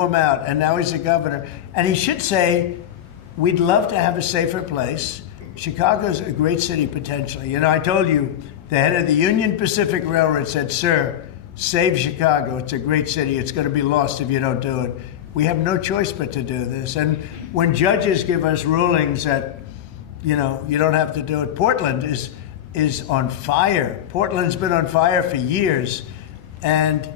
him out, and now he's the governor. And he should say, we'd love to have a safer place. Chicago's a great city potentially. You know, I told you, the head of the Union Pacific Railroad said, sir, save Chicago. It's a great city. It's going to be lost if you don't do it. We have no choice but to do this. And when judges give us rulings that, you know, you don't have to do it, Portland is on fire. Portland's been on fire for years. And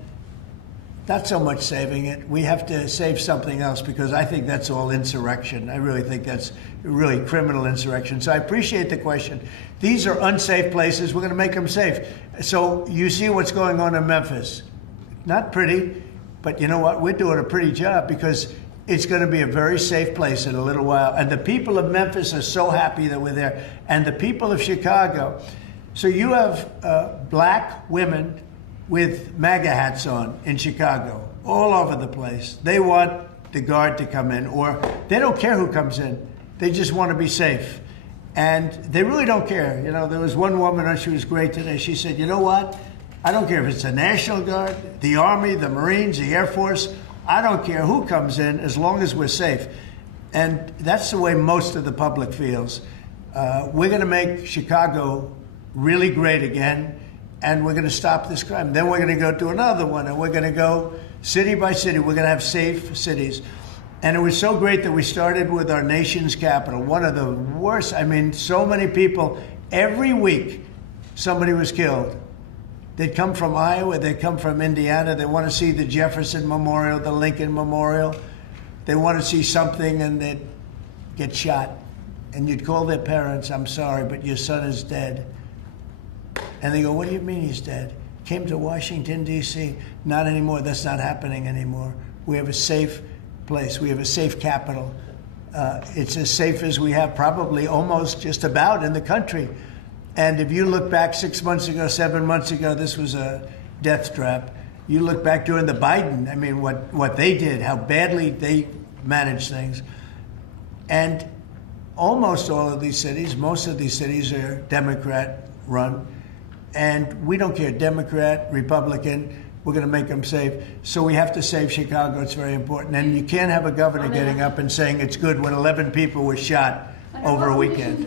not so much saving it. We have to save something else, because I think that's all insurrection. I really think that's really criminal insurrection. So I appreciate the question. These are unsafe places. We're going to make them safe. So you see what's going on in Memphis. Not pretty, but you know what? We're doing a pretty job, because it's going to be a very safe place in a little while. And the people of Memphis are so happy that we're there. And the people of Chicago. So you have black women with MAGA hats on in Chicago, all over the place. They want the guard to come in, or they don't care who comes in. They just want to be safe. And they really don't care. You know, there was one woman, and she was great today. She said, you know what? I don't care if it's the National Guard, the Army, the Marines, the Air Force. I don't care who comes in, as long as we're safe. And that's the way most of the public feels. We're going to make Chicago really great again. And we're going to stop this crime. Then we're going to go to another one, and we're going to go city by city. We're going to have safe cities. And it was so great that we started with our nation's capital, one of the worst. I mean, so many people, every week, somebody was killed. They'd come from Iowa, they'd come from Indiana. They want to see the Jefferson Memorial, the Lincoln Memorial. They want to see something, and they'd get shot. And you'd call their parents, I'm sorry, but your son is dead. And they go, what do you mean he's dead? Came to Washington, D.C. Not anymore. That's not happening anymore. We have a safe place. We have a safe capital. It's as safe as we have probably almost just about in the country. And if you look back 6 months ago, 7 months ago, this was a death trap. You look back during the Biden, I mean, what they did, how badly they managed things. And almost all of these cities, most of these cities are Democrat-run. And we don't care, Democrat, Republican, we're going to make them safe. So we have to save Chicago. It's very important. And you can't have a governor getting up and saying it's good when 11 people were shot over a weekend.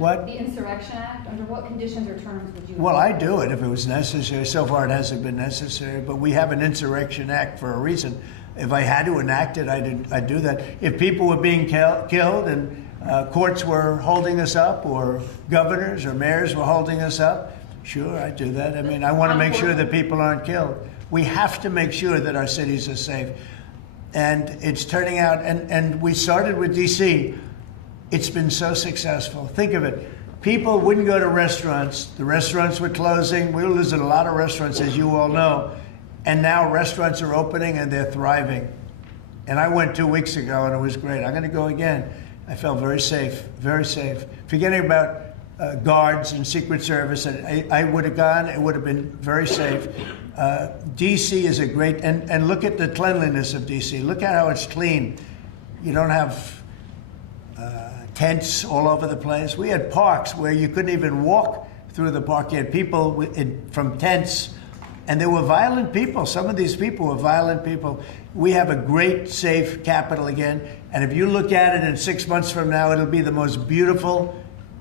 What? The Insurrection Act, under what conditions or terms would you? Well, I'd do it if it was necessary. So far it hasn't been necessary, but we have an Insurrection Act for a reason. If I had to enact it, I'd do that. If people were being killed and courts were holding us up, or governors or mayors were holding us up, sure, I'd do that. I mean, I want to make sure that people aren't killed. We have to make sure that our cities are safe. And it's turning out, and we started with D.C. It's been so successful. Think of it. People wouldn't go to restaurants. The restaurants were closing. We were losing a lot of restaurants, as you all know. And now restaurants are opening, and they're thriving. And I went 2 weeks ago, and it was great. I'm going to go again. I felt very safe, very safe. Forgetting about guards and Secret Service, I would have gone. It would have been very safe. D.C. is a great, and look at the cleanliness of D.C. Look at how it's clean. You don't have tents all over the place. We had parks where you couldn't even walk through the park. You had people from tents, and they were violent people. Some of these people were violent people. We have a great, safe capital again. And if you look at it in 6 months from now, it'll be the most beautiful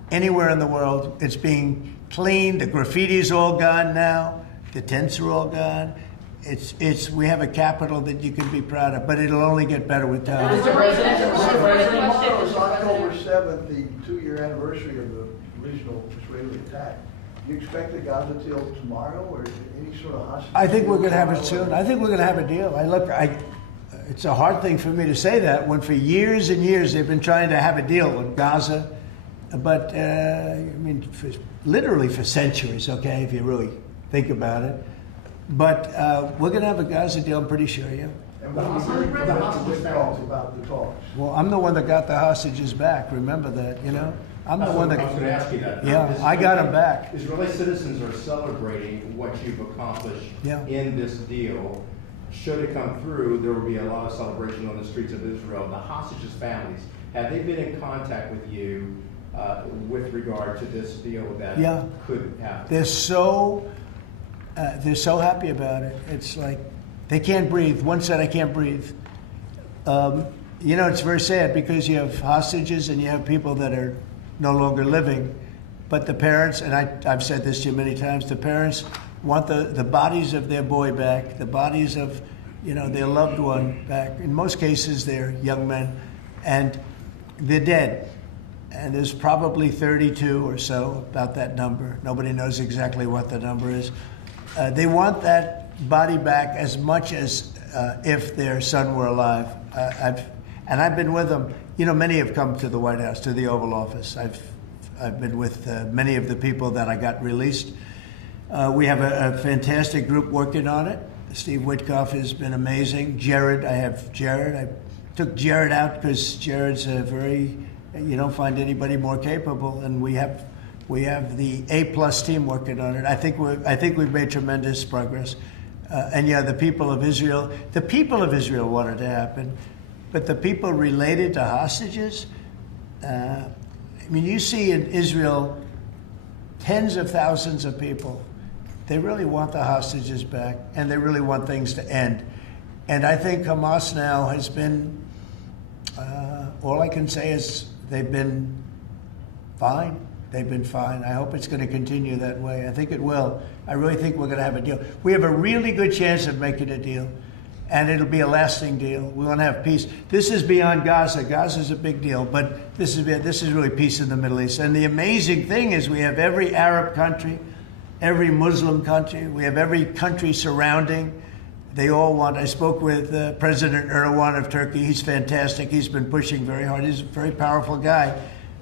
anywhere in the world. It's being cleaned. The graffiti's all gone now. The tents are all gone. We have a capital that you can be proud of, but it'll only get better with time. Mr. President, tomorrow is October 7th, the 2-year anniversary of the original Israeli attack. Do you expect a Gaza deal tomorrow, or any sort of hostage? I think we're going to have it soon. I think we're going to have a deal. It's a hard thing for me to say that when for years and years they've been trying to have a deal with Gaza, but I mean, literally for centuries. Okay, if you really think about it. But we're going to have a Gaza deal. I'm pretty sure. Yeah. And what are you hearing from the talks about the talks? Well, I'm the one that got the hostages back. Remember that, you know. I'm the one that. I was going to ask you that. Yeah, I got them back. Israeli citizens are celebrating what you've accomplished in this deal. Should it come through, there will be a lot of celebration on the streets of Israel. The hostages' families, have they been in contact with you with regard to this deal that could happen? They're so happy about it. It's like They can't breathe. One said, I can't breathe. You know, it's very sad because you have hostages and you have people that are no longer living. But the parents, and I've said this to you many times, the parents want the bodies of their boy back, the bodies of, you know, their loved one back. In most cases, they're young men, and they're dead. And there's probably 32 or so, about that number. Nobody knows exactly what the number is. They want that body back as much as if their son were alive. I've been with them. You know, many have come to the White House, to the Oval Office. I've been with many of the people that I got released. We have a fantastic group working on it. Steve Witkoff has been amazing. Jared, I have Jared. I took Jared out because Jared's a very, you don't find anybody more capable, and we have the A+ team working on it. I think we've made tremendous progress. And yeah, the people of Israel wanted to happen, but the people related to hostages, I mean, you see in Israel tens of thousands of people. They really want the hostages back, and they really want things to end. And I think Hamas now has been, all I can say is they've been fine. They've been fine. I hope it's going to continue that way. I think it will. I really think we're going to have a deal. We have a really good chance of making a deal, and it'll be a lasting deal. We want to have peace. This is beyond Gaza. Gaza's a big deal, but this is really peace in the Middle East. And the amazing thing is we have every Arab country, every Muslim country, we have every country surrounding. They all want. I spoke with President Erdogan of Turkey. He's fantastic. He's been pushing very hard. He's a very powerful guy,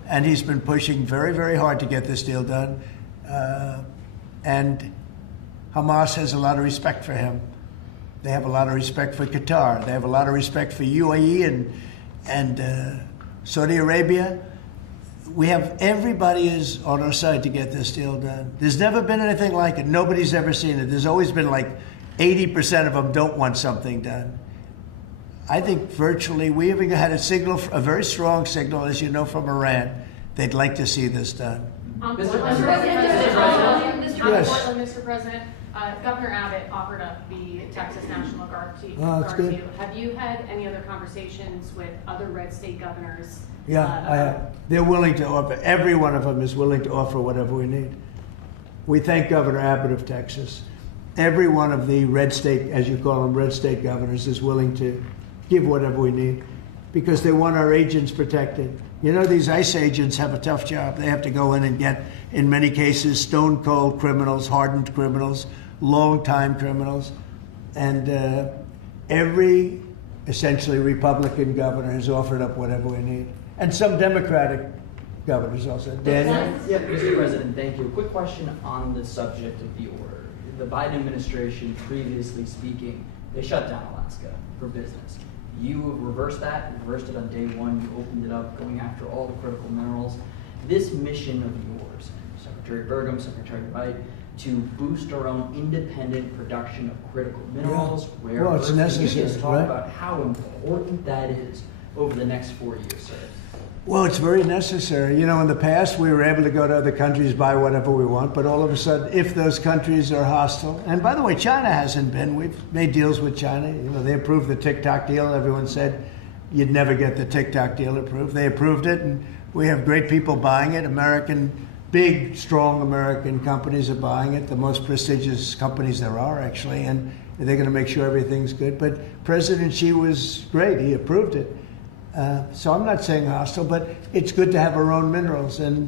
and he's been pushing very, very hard to get this deal done. And Hamas has a lot of respect for him. They have a lot of respect for Qatar. They have a lot of respect for UAE and Saudi Arabia. We have everybody is on our side to get this deal done. There's never been anything like it. Nobody's ever seen it. There's always been like 80% of them don't want something done. I think virtually we even had a signal, a very strong signal, as you know, from Iran. They'd like to see this done. Mr. President, Governor Abbott offered up the Texas National Guard to you. Have you had any other conversations with other red state governors? Yeah, I have. They're willing to offer. Every one of them is willing to offer whatever we need. We thank Governor Abbott of Texas. Every one of the red state, as you call them, red state governors is willing to give whatever we need because they want our agents protected. You know, these ICE agents have a tough job. They have to go in and get, in many cases, stone cold criminals, hardened criminals, long-time criminals. And every, essentially, Republican governor has offered up whatever we need. And some Democratic governors also. Daniel? Yeah, Mr. President, thank you. A quick question on the subject of the order. The Biden administration, previously speaking, they shut down Alaska for business. You reversed that, reversed it on day one, you opened it up, going after all the critical minerals. This mission of yours, Secretary Burgum, Secretary Wright, to boost our own independent production of critical minerals, rare earths. It's necessary, Can you just talk right? about how important that is over the next 4 years, sir? Well, it's very necessary. You know, in the past, we were able to go to other countries, buy whatever we want, but all of a sudden, if those countries are hostile, and by the way, China hasn't been. We've made deals with China. You know, they approved the TikTok deal. Everyone said you'd never get the TikTok deal approved. They approved it, and we have great people buying it. Big, strong American companies are buying it, the most prestigious companies there are, actually, and they're going to make sure everything's good. But President Xi was great. He approved it. So I'm not saying hostile, but it's good to have our own minerals. And,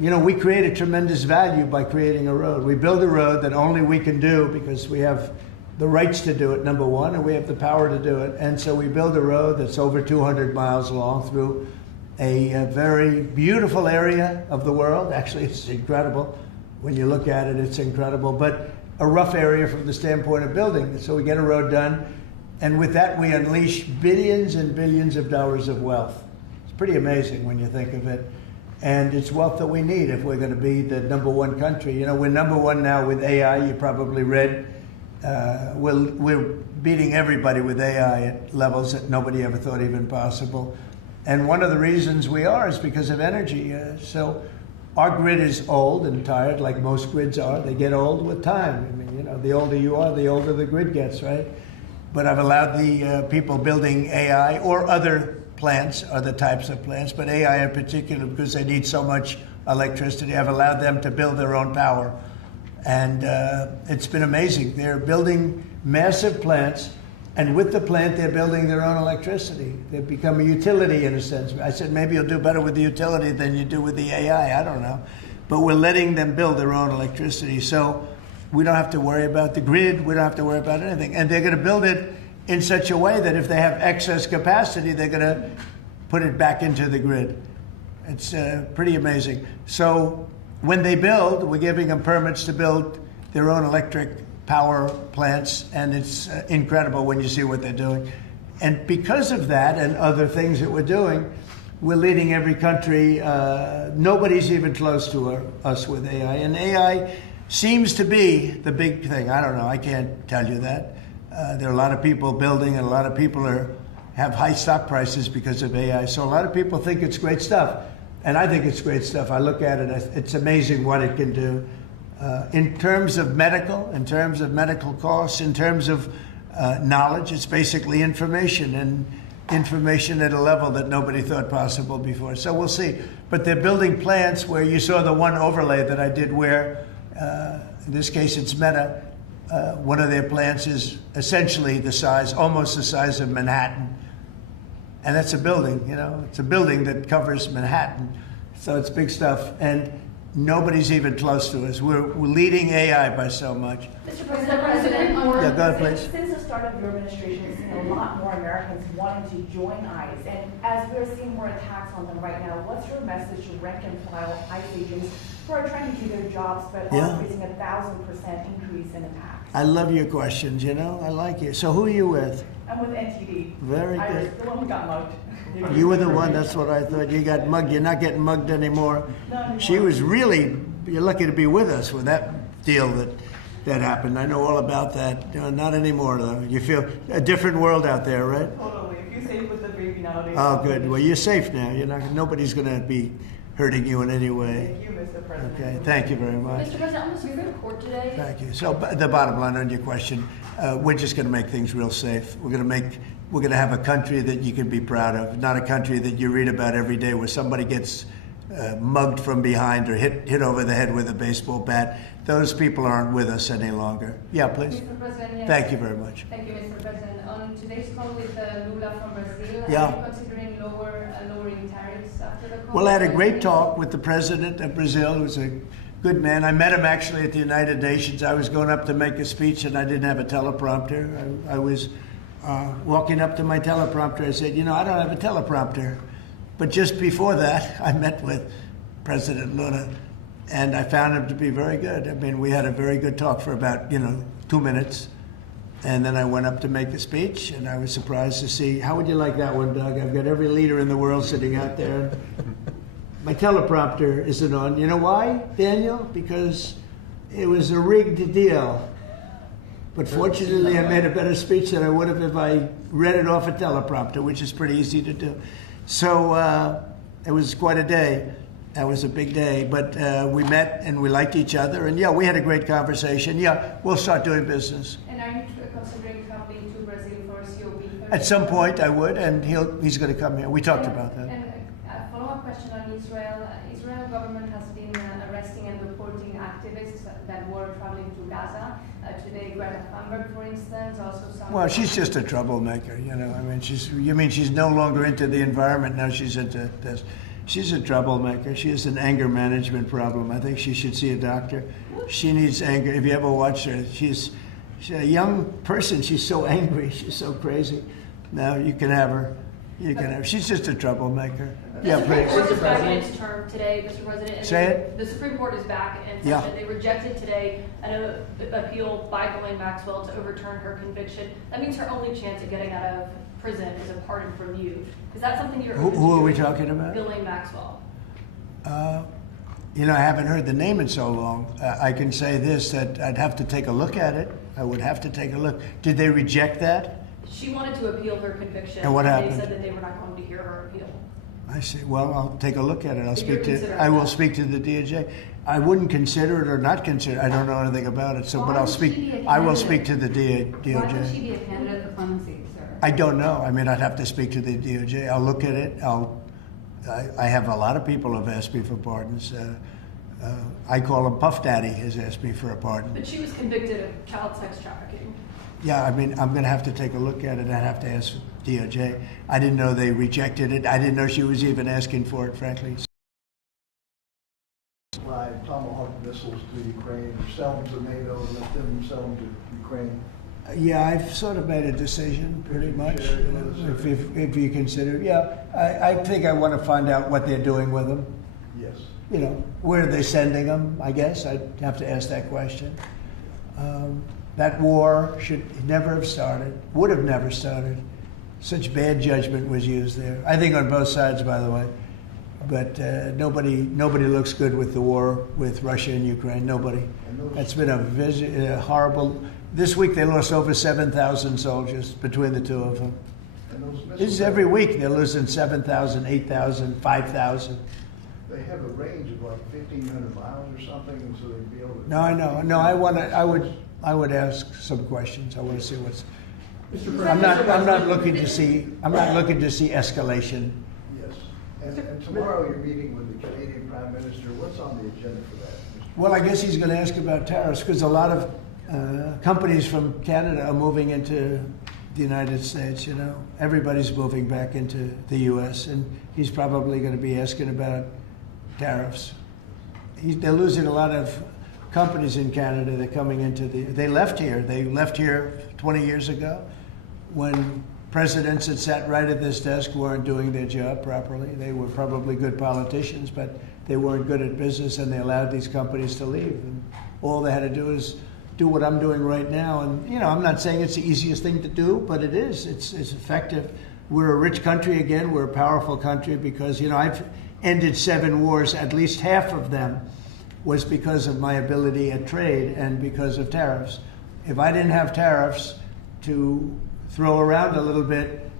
you know, we create a tremendous value by creating a road. We build a road that only we can do because we have the rights to do it, number one, and we have the power to do it. And so we build a road that's over 200 miles long through a very beautiful area of the world. Actually, it's incredible. When you look at it, it's incredible. But a rough area from the standpoint of building. So we get a road done. And with that, we unleash billions and billions of dollars of wealth. It's pretty amazing when you think of it. And it's wealth that we need if we're going to be the number one country. You know, we're number one now with AI. You probably read. We're beating everybody with AI at levels that nobody ever thought even possible. And one of the reasons we are is because of energy. So Our grid is old and tired, like most grids are. They get old with time. I mean, you know, the older you are, the older the grid gets, right? But I've allowed the people building AI or other plants, other types of plants, but AI in particular, because they need so much electricity, I've allowed them to build their own power. And it's been amazing. They're building massive plants, and with the plant, they're building their own electricity. They've become a utility in a sense. I said, maybe you'll do better with the utility than you do with the AI. I don't know. But we're letting them build their own electricity. So we don't have to worry about the grid. We don't have to worry about anything. And they're going to build it in such a way that if they have excess capacity, they're going to put it back into the grid. It's pretty amazing. So when they build, we're giving them permits to build their own electric power plants, and it's incredible when you see what they're doing. And because of that and other things that we're doing, we're leading every country. Nobody's even close to us with AI. And AI seems to be the big thing. I don't know. I can't tell you that. There are a lot of people building, and a lot of people have high stock prices because of AI. So a lot of people think it's great stuff. And I think it's great stuff. I look at it, it's amazing what it can do. In terms of medical costs, in terms of knowledge, it's basically information, and information at a level that nobody thought possible before. So we'll see. But they're building plants where you saw the one overlay that I did where, in this case it's Meta, one of their plants is essentially the size, almost the size of Manhattan. And that's a building, you know, it's a building that covers Manhattan. So it's big stuff. And nobody's even close to us. We're leading AI by so much. Mr. President, yeah, go ahead, please. Since the start of your administration, we've seen a lot more Americans wanting to join ICE. And as we're seeing more attacks on them right now, what's your message to rank and file ICE agents who are trying to do their jobs but are facing 1,000% increase in attacks? I love your questions, you know, I like you. So who are you with? I'm with NTD. Very good. I was the one who got mugged. You were the one, that's what I thought. You got mugged. You're not getting mugged anymore. She was really, you're lucky to be with us with that deal that happened. I know all about that. Not anymore, though. You feel a different world out there, right? Totally. If you're safe with the baby nowadays. Oh, good. Well, you're safe now. Nobody's going to be hurting you in any way. Thank you, Mr. President. Okay, thank you very much. Mr. President, on the Supreme Court today. Thank you. So the bottom line on your question, we're just going to make things real safe. We're going to have a country that you can be proud of, not a country that you read about every day where somebody gets mugged from behind or hit over the head with a baseball bat. Those people aren't with us any longer. Yeah, please. Mr. President, yes. Thank you very much. Thank you, Mr. President. On today's call with Lula from Brazil, Yeah. are you considering lowering tariffs after the call? Well, I had a great talk with the president of Brazil, who's a good man. I met him actually at the United Nations. I was going up to make a speech and I didn't have a teleprompter. I was walking up to my teleprompter. I said, I don't have a teleprompter. But just before that, I met with President Lula, and I found him to be very good. I mean, we had a very good talk for about, 2 minutes. And then I went up to make a speech, and I was surprised to see, how would you like that one, Doug? I've got every leader in the world sitting out there. My teleprompter isn't on. You know why, Daniel? Because it was a rigged deal. But fortunately, I made a better speech than I would have if I read it off a teleprompter, which is pretty easy to do. So it was quite a day. That was a big day. But we met and we liked each other. And yeah, we had a great conversation. Yeah, we'll start doing business. And are you considering traveling to Brazil for COP30? At some point I would, and he's going to come here. We talked about that. And a follow-up question on Israel. Israel government has been arresting and deporting activists that were traveling to Gaza. Today, Greta Thunberg, for instance, also some... Well, she's just a troublemaker, I mean, she's no longer into the environment, now she's into this. She's a troublemaker. She has an anger management problem. I think she should see a doctor. She needs anger. If you ever watch her, she's a young person. She's so angry. She's so crazy. Now you can have her. She's just a troublemaker. Yeah, please. The Supreme Court is back in its term today, Mr. President. And Say it. The Supreme Court is back and said that they rejected today an appeal by Ghislaine Maxwell to overturn her conviction. That means her only chance of getting out of prison is a pardon from you. Is that something you're open to? Who are we talking about? Ghislaine Maxwell. I haven't heard the name in so long. I can say this, that I'd have to take a look at it. I would have to take a look. Did they reject that? She wanted to appeal her conviction. And what happened? They said that they were not going to hear her appeal. I see. Well, I'll take a look at it. Considering I will that. speak to the DOJ. I wouldn't consider it or not consider it. I don't know anything about it. So, Why but I'll would she be speak. a I will candidate? speak to the DOJ. Why would she be a candidate for clemency, sir? I don't know. I mean, I'd have to speak to the DOJ. I'll look at it. I have a lot of people who have asked me for pardons. I call him Puff Daddy has asked me for a pardon. But she was convicted of child sex trafficking. Yeah, I mean, I'm going to have to take a look at it. I'd have to ask DOJ. I didn't know they rejected it. I didn't know she was even asking for it, frankly. Fly Tomahawk missiles to Ukraine, or sell them to NATO, and let them sell them to Ukraine. Yeah, I've sort of made a decision, pretty much. Share it You know, with us, if you consider, yeah, I think I want to find out what they're doing with them. Yes. You know, where are they sending them? I guess I'd have to ask that question. That war should never have started. Would have never started. Such bad judgment was used there. I think on both sides, by the way. But nobody looks good with the war with Russia and Ukraine. Nobody. That's been a horrible. This week they lost over 7,000 soldiers between the two of them. And those missiles, This is every week they're losing 7,000, 8,000, 5,000. they have a range of like 1,500 miles or something, and so they'd be able to. No, I know. No, I would ask some questions. I want to see what's. Mr. I'm President, not looking to see. I'm not looking to see escalation. Yes. And tomorrow you're meeting with the Canadian Prime Minister. What's on the agenda for that? Mr. Well, I guess he's going to ask about tariffs because a lot of companies from Canada are moving into the United States. You know, everybody's moving back into the U.S. and he's probably going to be asking about tariffs. They're losing a lot of companies in Canada. They're coming into They left here. They left here 20 years ago, when presidents that sat right at this desk weren't doing their job properly. They were probably good politicians, but they weren't good at business, and they allowed these companies to leave. And all they had to do is do what I'm doing right now. And, you know, I'm not saying it's the easiest thing to do, but it is. It's effective. We're a rich country again. We're a powerful country because, you know, I've ended 7 wars. At least half of them was because of my ability at trade and because of tariffs. If I didn't have tariffs to throw around a little bit,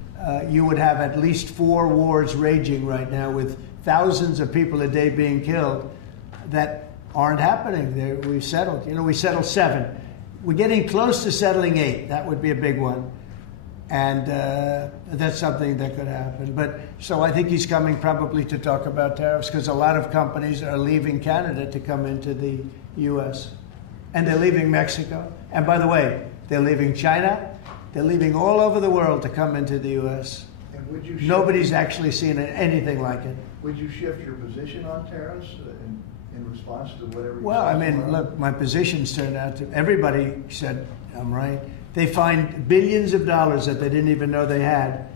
you would have at least 4 wars raging right now with thousands of people a day being killed that aren't happening. We've settled. You know, we settled 7. We're getting close to settling 8. That would be a big one. And that's something that could happen. But so I think he's coming probably to talk about tariffs because a lot of companies are leaving Canada to come into the U.S. And they're leaving Mexico. And by the way, they're leaving China. They're leaving all over the world to come into the U.S. And would you Nobody's actually seen anything like it. Would you shift your position on tariffs in response to whatever? Well, I mean, look, my positions turned out to, everybody said I'm right. They find billions of dollars that they didn't even know they had.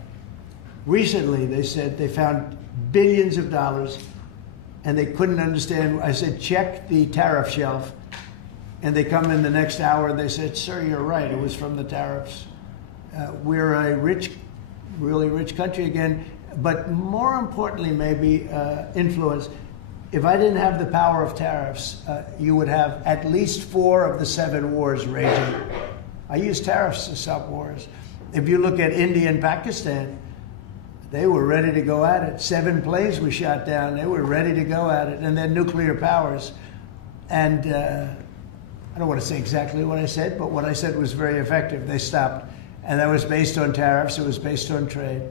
Recently, they said they found billions of dollars and they couldn't understand. I said, check the tariff shelf. And they come in the next hour and they said, sir, you're right. It was from the tariffs. We're a rich, really rich country again. But more importantly, maybe influence. If I didn't have the power of tariffs, you would have at least 4 of the 7 wars raging. I use tariffs to stop wars. If you look at India and Pakistan, they were ready to go at it. 7 planes were shot down. They were ready to go at it. And they're nuclear powers. And I don't want to say exactly what I said, but what I said was very effective. They stopped. And that was based on tariffs. It was based on trade.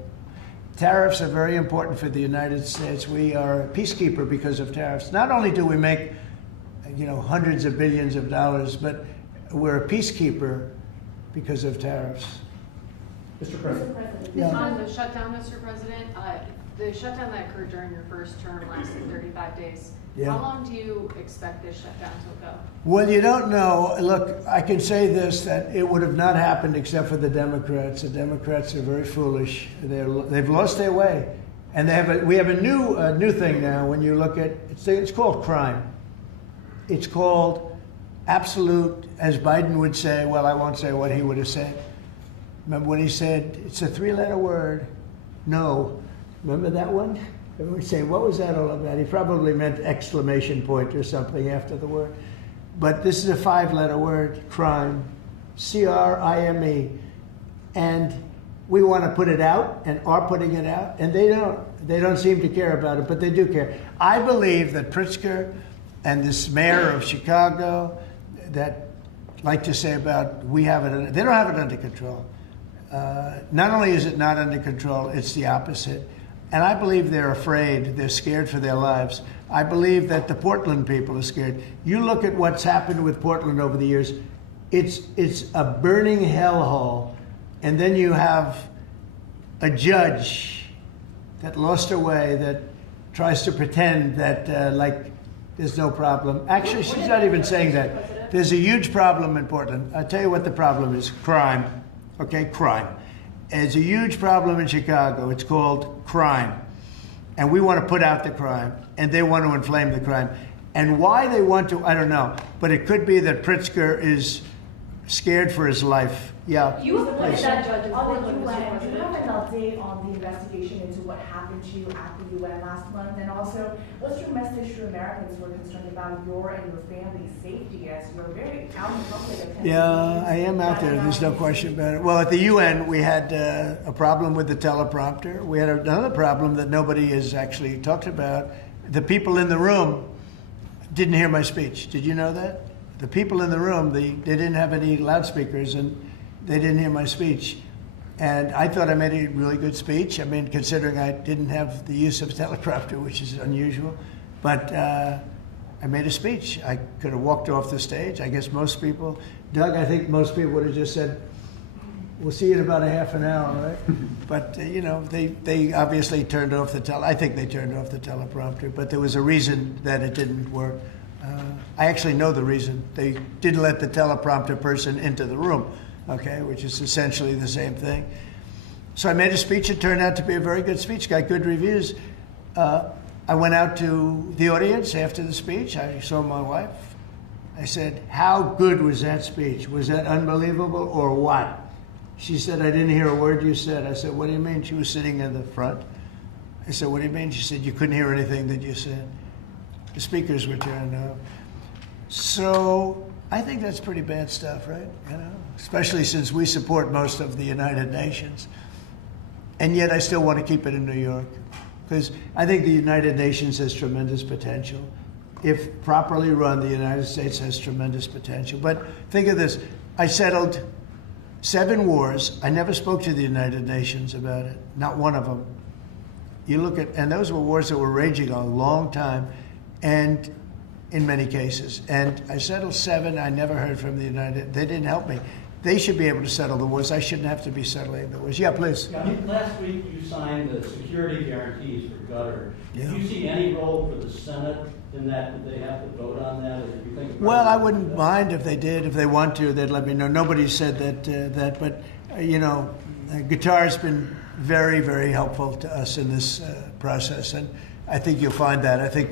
Tariffs are very important for the United States. We are a peacekeeper because of tariffs. Not only do we make, you know, hundreds of billions of dollars, but we're a peacekeeper because of tariffs. Mr. President. Yeah. On the shutdown, Mr. President, the shutdown that occurred during your first term lasted 35 days. Yeah. How long do you expect this shutdown to go? Well, you don't know. Look, I can say this, that it would have not happened except for the Democrats. The Democrats are very foolish. They've lost their way. And we have a new thing now when you look at, it's called crime. It's called absolute, as Biden would say, well, I won't say what he would have said. Remember when he said, it's a 3-letter word, no. Remember that one? Everyone would say, what was that all about? He probably meant exclamation point or something after the word. But this is a 5-letter word, crime, C-R-I-M-E. And we want to put it out and are putting it out, and they don't. They don't seem to care about it, but they do care. I believe that Pritzker and this mayor of Chicago that like to say about we have it, they don't have it under control. Not only is it not under control, it's the opposite. And I believe they're afraid, they're scared for their lives. I believe that the Portland people are scared. You look at what's happened with Portland over the years, it's a burning hellhole. And then you have a judge that lost her way, that tries to pretend that like there's no problem. Actually, she's not even saying that. There's a huge problem in Portland. I'll tell you what the problem is, crime. Okay, crime. There's a huge problem in Chicago. It's called crime. And we want to put out the crime, and they want to inflame the crime. And why they want to, I don't know. But it could be that Pritzker is scared for his life. Yeah. You appointed that judge in On the Portland, Mr. UN, do you have President. an update on the investigation into what happened to you at the UN last month? And also, what's your message to Americans who are concerned about your and your family's safety as you're very out in public attending? Yeah, I am out there. There's no question about it. Well, at the UN, we had a problem with the teleprompter. We had another problem that nobody has actually talked about. The people in the room didn't hear my speech. Did you know that? The people in the room, they didn't have any loudspeakers, and they didn't hear my speech. And I thought I made a really good speech. I mean, considering I didn't have the use of teleprompter, which is unusual. But I made a speech. I could have walked off the stage. I guess most people, Doug, I think most people would have just said, we'll see you in about a half an hour, right? But, you know, they obviously turned off the I think they turned off the teleprompter, but there was a reason that it didn't work. I actually know the reason. They didn't let the teleprompter person into the room, okay, which is essentially the same thing. So I made a speech. It turned out to be a very good speech, got good reviews. I went out to the audience after the speech. I saw my wife. I said, how good was that speech? Was that unbelievable or what? She said, I didn't hear a word you said. I said, what do you mean? She was sitting in the front. I said, what do you mean? She said, you couldn't hear anything that you said. The speakers were turned off. So I think that's pretty bad stuff, right? You know, especially since we support most of the United Nations. And yet I still want to keep it in New York, because I think the United Nations has tremendous potential. If properly run, the United States has tremendous potential. But think of this. I settled 7 wars. I never spoke to the United Nations about it, not one of them. You look at, and those were wars that were raging a long time, and in many cases. And I settled 7. I never heard from the United. They didn't help me. They should be able to settle the wars. I shouldn't have to be settling the wars. Yeah, please. Last week you signed the security guarantees for Qatar. Yeah. Do you see any role for the Senate in that? Would they have to vote on that? Or do you think? Well, I wouldn't mind if they did. If they want to, they'd let me know. Nobody said that. But you know, Qatar's been very, very helpful to us in this process, and I think you'll find that. I think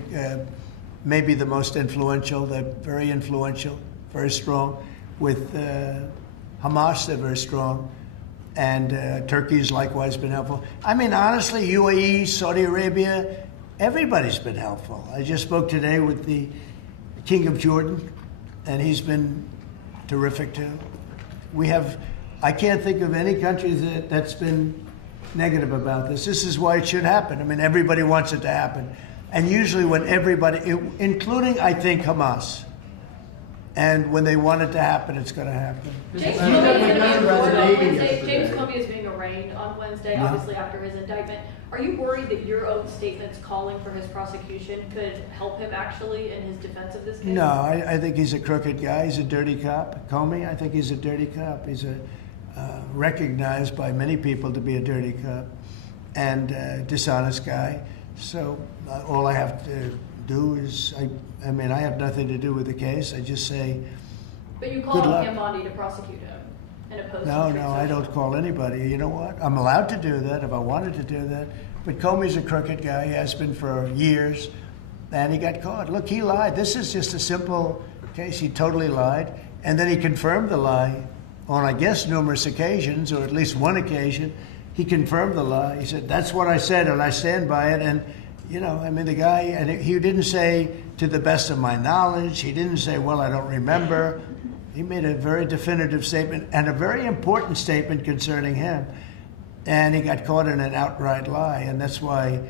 maybe the most influential. They're very influential, very strong. With Hamas, they're very strong. And Turkey's likewise been helpful. I mean, honestly, UAE, Saudi Arabia, everybody's been helpful. I just spoke today with the King of Jordan, and he's been terrific too. I can't think of any country that's been negative about this. This is why it should happen. I mean, everybody wants it to happen. And usually when everybody, including, I think, Hamas, and when they want it to happen, it's going to happen. James Comey is being arraigned on Wednesday, Yeah. obviously after his indictment. Are you worried that your own statements calling for his prosecution could help him actually in his defense of this case? No, I think he's a crooked guy. He's a dirty cop. Comey, I think he's a dirty cop. He's recognized by many people to be a dirty cop and dishonest guy. So all I have to do is, I mean, I have nothing to do with the case. I just say, But you Good called luck. him Bondi to prosecute him and oppose no, him. I don't call anybody. You know what? I'm allowed to do that if I wanted to do that. But Comey's a crooked guy. He has been for years. And he got caught. Look, he lied. This is just a simple case. He totally lied. And then he confirmed the lie on, I guess, numerous occasions, or at least one occasion. He confirmed the lie. He said, that's what I said, and I stand by it. And, you know, I mean, the guy, and he didn't say, to the best of my knowledge. He didn't say, well, I don't remember. He made a very definitive statement and a very important statement concerning him. and he got caught in an outright lie. And that's why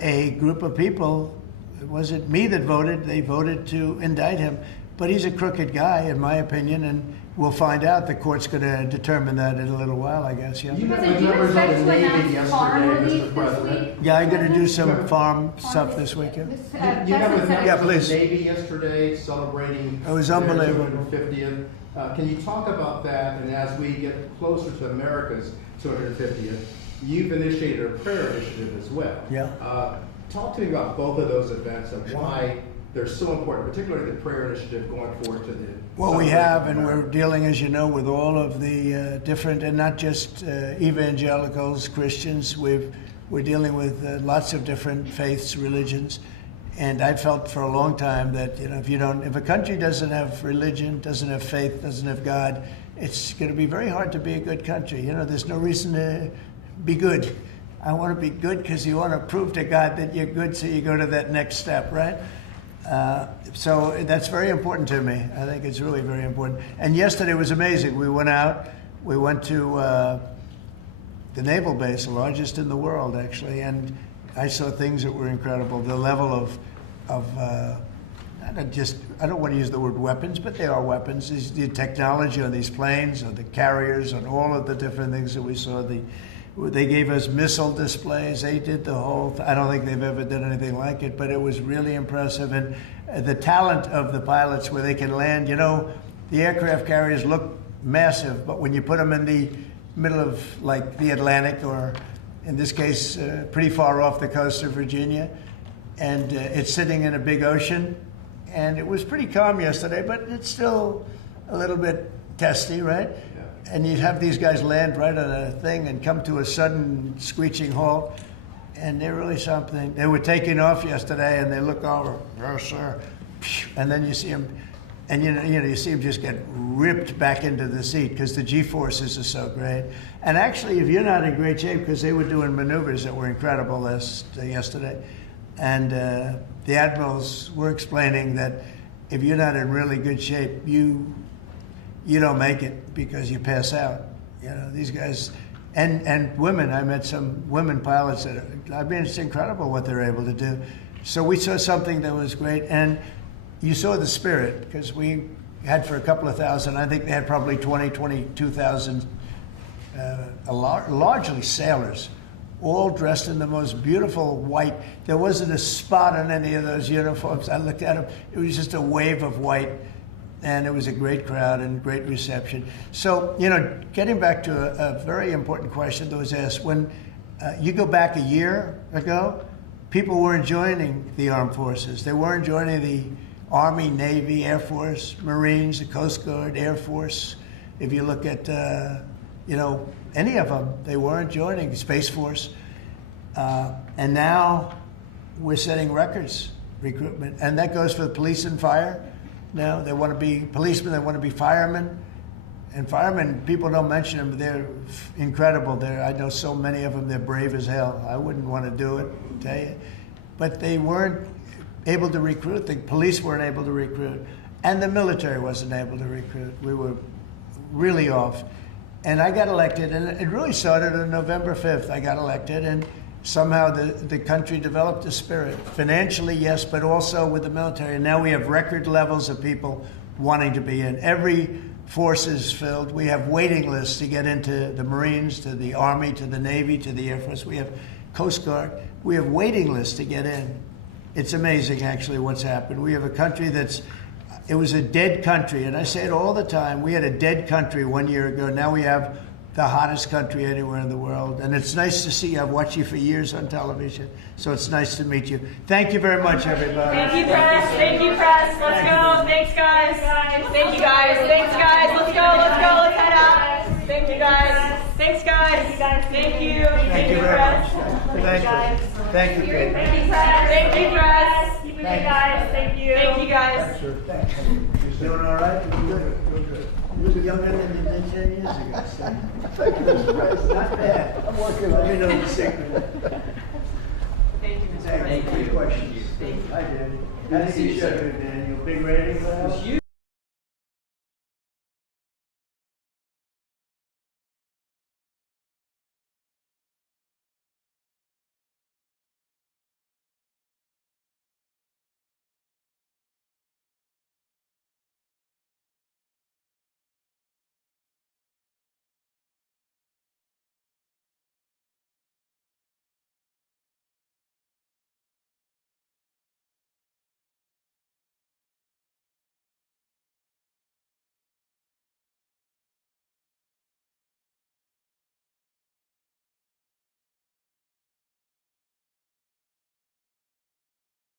a group of people, it wasn't me that voted, they voted to indict him. But he's a crooked guy, in my opinion, and we'll find out. The court's going to determine that in a little while, I guess. Yeah. You met President, with do you members of the expect to Navy announce farm yesterday, relief Mr. this President. week? Yeah, I'm going to do some farm stuff this weekend. This, You that's met with the members Yeah, of the please. Navy yesterday celebrating It was their unbelievable. 250th. Can you talk about that? And as we get closer to America's 250th, you've initiated a prayer initiative as well. Yeah. Talk to me about both of those events and why they're so important, particularly the prayer initiative going forward to the. Well, we have, and we're dealing, as you know, with all of the different, and not just evangelicals, Christians. We're dealing with lots of different faiths, religions, and I felt for a long time that if a country doesn't have religion, doesn't have faith, doesn't have God, it's going to be very hard to be a good country. There's no reason to be good. I want to be good because you want to prove to God that you're good, so you go to that next step, right? So that's very important to me. I think it's really very important. And yesterday was amazing. We went out. We went to the naval base, the largest in the world, actually, and I saw things that were incredible. The level of I don't want to use the word weapons, but they are weapons. The technology on these planes, on the carriers, on all of the different things that we saw. They gave us missile displays. They did the whole. I don't think they've ever done anything like it, but it was really impressive. And the talent of the pilots, where they can land. The aircraft carriers look massive, but when you put them in the middle of like the Atlantic, or in this case, pretty far off the coast of Virginia, and it's sitting in a big ocean, and it was pretty calm yesterday, but it's still a little bit testy, right? And you'd have these guys land right on a thing and come to a sudden screeching halt, and they're really something. They were taking off yesterday, and they look over, yes, sir, and then you see them, and you see them just get ripped back into the seat because the G-forces are so great. And actually, if you're not in great shape, because they were doing maneuvers that were incredible yesterday, and the admirals were explaining that if you're not in really good shape, you don't make it because you pass out. These guys, and women. I met some women pilots it's incredible what they're able to do. So we saw something that was great, and you saw the spirit, because we had for a couple of thousand. I think they had probably 22,000, largely sailors, all dressed in the most beautiful white. There wasn't a spot on any of those uniforms. I looked at them. It was just a wave of white. And it was a great crowd and great reception. So, getting back to a very important question that was asked, when you go back a year ago, people weren't joining the armed forces. They weren't joining the Army, Navy, Air Force, Marines, the Coast Guard, Air Force. If you look at, any of them, they weren't joining the Space Force. And now we're setting records, recruitment. And that goes for the police and fire. Now they want to be policemen, they want to be firemen. And firemen, people don't mention them, they're incredible. I know so many of them, they're brave as hell. I wouldn't want to do it, tell you. But they weren't able to recruit. The police weren't able to recruit. And the military wasn't able to recruit. We were really off. And I got elected, and it really started on November 5th. I got elected, and somehow the country developed a spirit. Financially, yes, but also with the military. And now we have record levels of people wanting to be in. Every force is filled. We have waiting lists to get into the Marines, to the Army, to the Navy, to the Air Force. We have Coast Guard. We have waiting lists to get in. It's amazing, actually, what's happened. We have a country it was a dead country. And I say it all the time. We had a dead country 1 year ago. Now we have the hottest country anywhere in the world. And it's nice to see you. I've watched you for years on television, so it's nice to meet you. Thank you very much, everybody. Thank you, press. Thank you, press. Let's go. Thanks, guys. Thank you, guys. Thanks, guys. Let's go. Let's go. Let's head out. Thank you, guys. Thanks, guys. Thank you. Thank you very much. Thank you. Thank you, Kate. Thank you, press. Thank you, press. Keep it good, guys. Thank you. Thank you, guys. Sure, thanks. You doing all right? Good, good. You look younger than you did 10 years ago. Thank you, Mr. President. Not bad. I'm working Let on me it. know the secret. Thank you, Mr. Thank you. Thank you. Questions? Thank you. Hi, Danny. Good How to did see you you, show sir. it, Daniel? Big rating for the house?